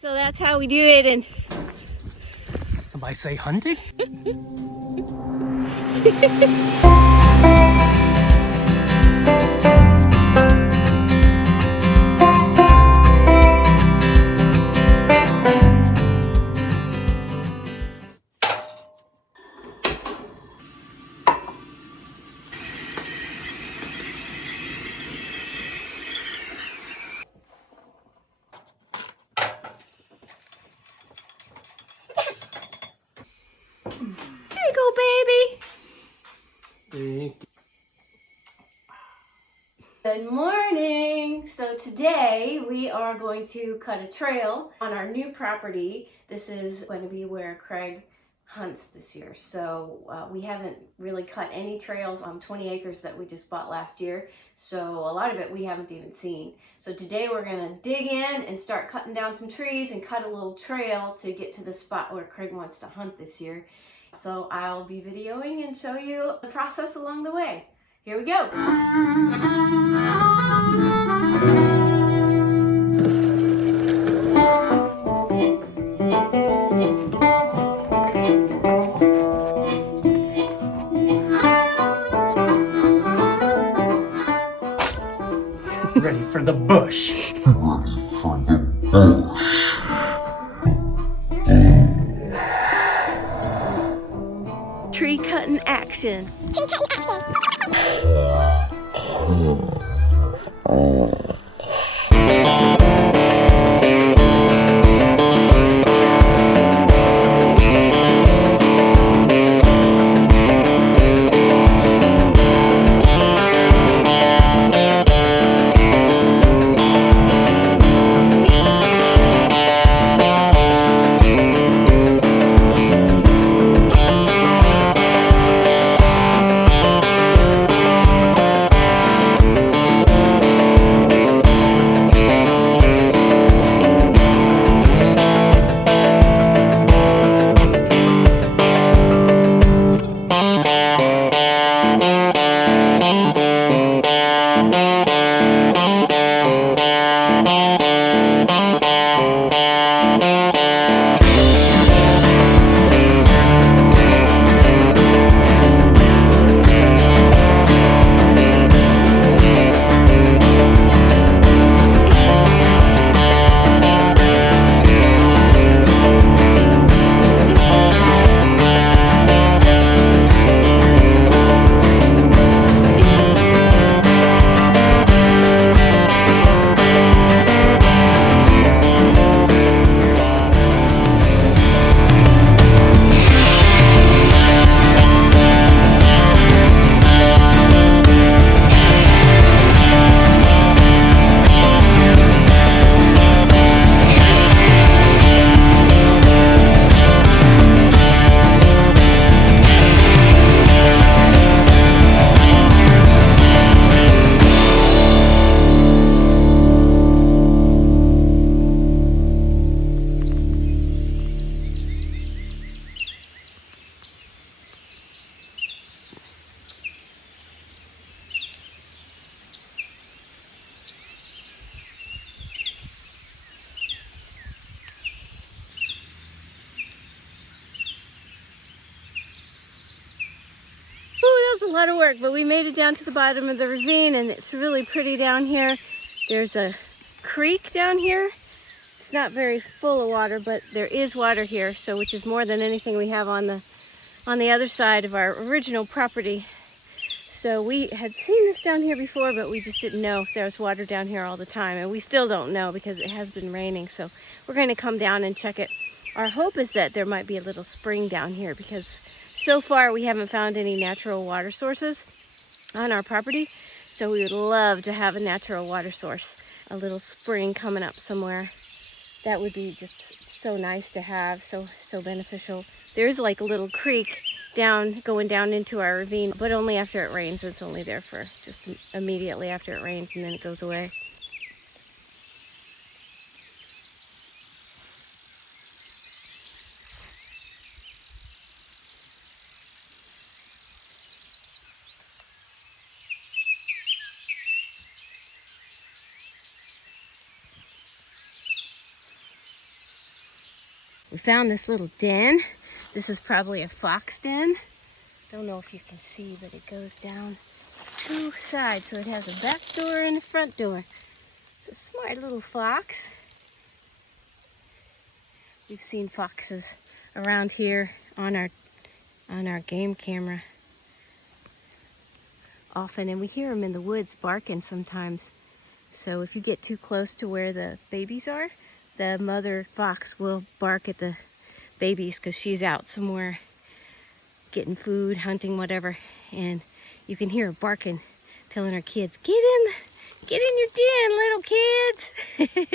So that's how we do it. And somebody say hunting? There you go, baby. Good morning. So today we are going to cut a trail on our new property. This is going to be where Craig hunts this year. So we haven't really cut any trails on 20 acres that we just bought last year. So a lot of it we haven't even seen. So today we're going to dig in and start cutting down some trees and cut a little trail to get to the spot where Craig wants to hunt this year. So I'll be videoing and show you the process along the way. Here we go. Ready for the bush. Tree cutting action. Tree cutting action. That was a lot of work, but we made it down to the bottom of the ravine and it's really pretty down here. There's a creek down here. It's not very full of water, but there is water here, so which is more than anything we have on the other side of our original property. So we had seen this down here before, but we just didn't know if there was water down here all the time, and we still don't know because it has been raining. So we're going to come down and check it. Our hope is that there might be a little spring down here because so far we haven't found any natural water sources on our property. So we would love to have a natural water source, a little spring coming up somewhere. That would be just so nice to have, so beneficial. There's like a little creek going down into our ravine, but only after it rains. It's only there for just immediately after it rains, and then it goes away. We found this little den. This is probably a fox den. Don't know if you can see, but it goes down 2 sides. So it has a back door and a front door. It's a smart little fox. We've seen foxes around here on our game camera often, and we hear them in the woods barking sometimes. So if you get too close to where the babies are, the mother fox will bark at the babies because she's out somewhere getting food, hunting, whatever, and you can hear her barking, telling her kids, get in your den, little kids.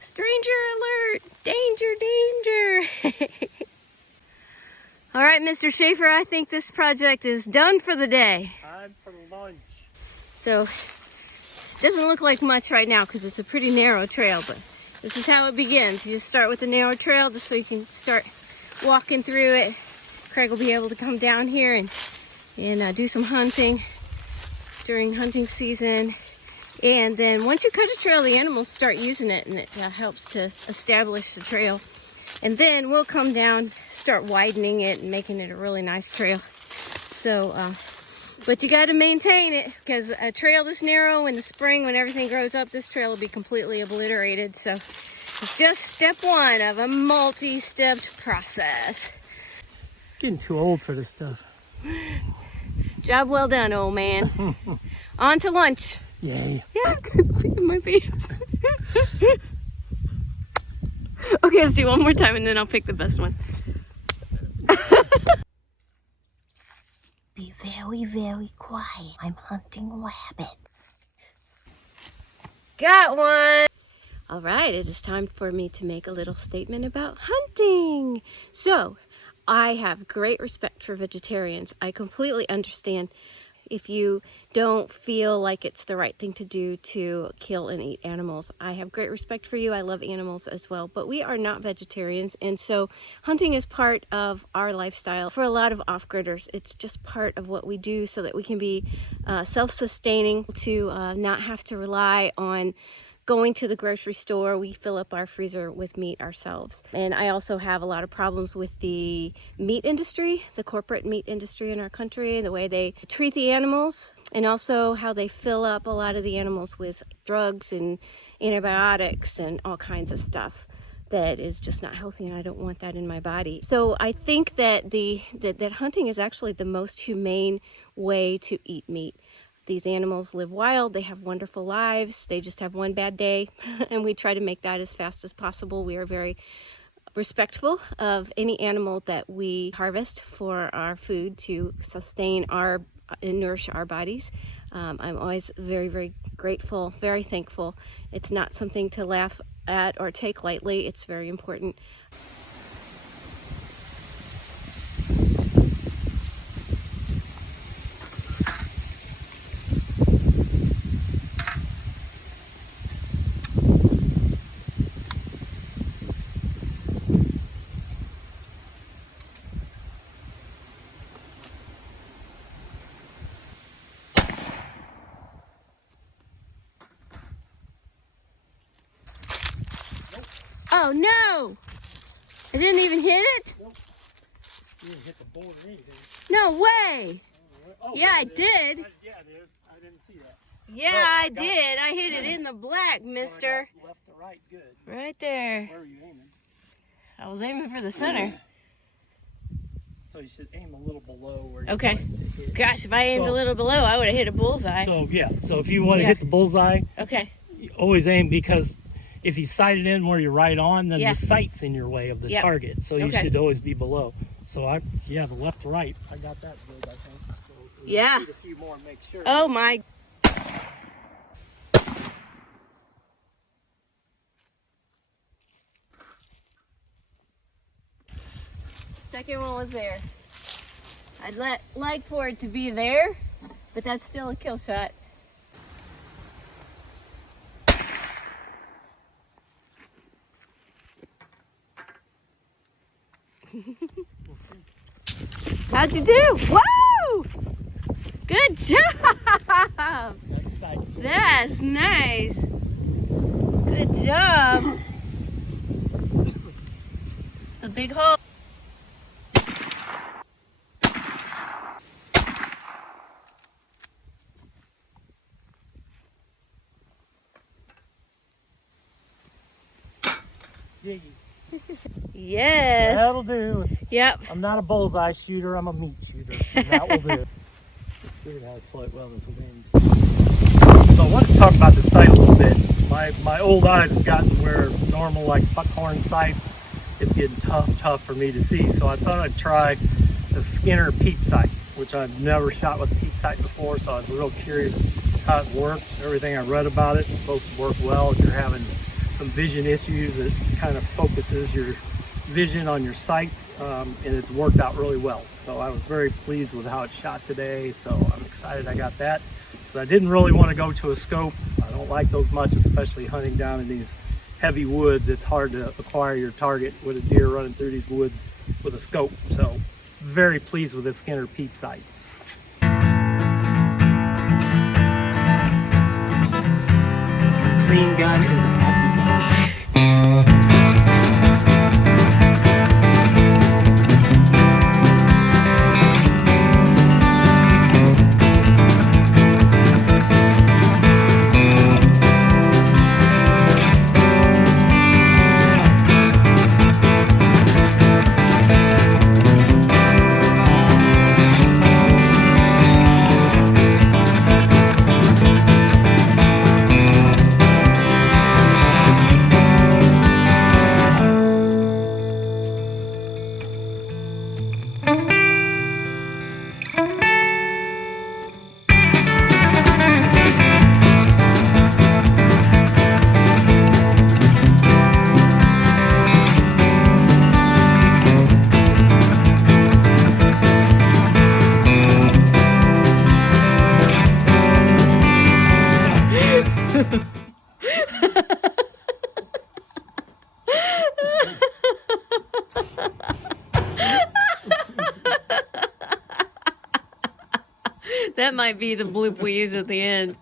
Stranger alert, danger, danger. All right, Mr. Schaefer, I think this project is done for the day. Time for lunch. So it doesn't look like much right now because it's a pretty narrow trail, but this is how it begins. You just start with a narrow trail just so you can start walking through it. Craig will be able to come down here and do some hunting during hunting season. And then once you cut a trail, the animals start using it, and it helps to establish the trail. And then we'll come down, start widening it and making it a really nice trail. So, but you got to maintain it, because a trail this narrow in the spring when everything grows up, this trail will be completely obliterated. So it's just step one of a multi-stepped process. Getting too old for this stuff. Job well done, old man. On to lunch. Yay. Yeah, good. My face. Okay, let's do one more time and then I'll pick the best one. Be very, very quiet. I'm hunting a rabbit. Got one! All right, it is time for me to make a little statement about hunting. So, I have great respect for vegetarians. I completely understand if you don't feel like it's the right thing to do to kill and eat animals. I have great respect for you. I love animals as well, but we are not vegetarians, and so hunting is part of our lifestyle. For a lot of off-gridders, it's just part of what we do so that we can be self-sustaining, to not have to rely on going to the grocery store. We fill up our freezer with meat ourselves. And I also have a lot of problems with the meat industry, the corporate meat industry in our country, the way they treat the animals, and also how they fill up a lot of the animals with drugs and antibiotics and all kinds of stuff that is just not healthy, and I don't want that in my body. So I think that that hunting is actually the most humane way to eat meat. These animals live wild, they have wonderful lives, they just have one bad day, and we try to make that as fast as possible. We are very respectful of any animal that we harvest for our food to sustain and nourish our bodies. I'm always very, very grateful, very thankful. It's not something to laugh at or take lightly. It's very important. Oh no! I didn't even hit it? Nope. You didn't hit the bolt or anything. No way! Oh, yeah, I did. Yeah, it is. I didn't see that. Yeah, I did. I hit it in the black, mister. So left to right, good. Right there. Where were you aiming? I was aiming for the center. So you should aim a little below where you're Okay. going to hit. Gosh, if I aimed a little below, I would have hit a bullseye. So yeah, so if you want to hit the bullseye, Okay. you always aim, because if you sight it in where you're right on, then Yeah. the sight's in your way of the target. So you should always be below. So the left to right, I got that good, I think. So Yeah. shoot a few more and make sure. Oh my. Second one was there. I'd like for it to be there, but that's still a kill shot. How'd you do? Woo! Good job! That's nice. Good job. big hole. Diggy. Yes. That'll do. Yep. I'm not a bullseye shooter, I'm a meat shooter. And that will do. It's weird how it float well this wind. So I want to talk about the sight a little bit. My old eyes have gotten where normal like buckhorn sights, it's getting tough for me to see. So I thought I'd try the Skinner peep sight, which I've never shot with a peep sight before. So I was real curious how it worked. Everything I read about it, it's supposed to work well if you're having some vision issues. It kind of focuses your vision on your sights, and it's worked out really well. So I was very pleased with how it shot today. So I'm excited I got that. So I didn't really want to go to a scope. I don't like those much, especially hunting down in these heavy woods. It's hard to acquire your target with a deer running through these woods with a scope. So very pleased with this Skinner peep sight. Clean gun is a happy gun. That might be the bloop we use at the end.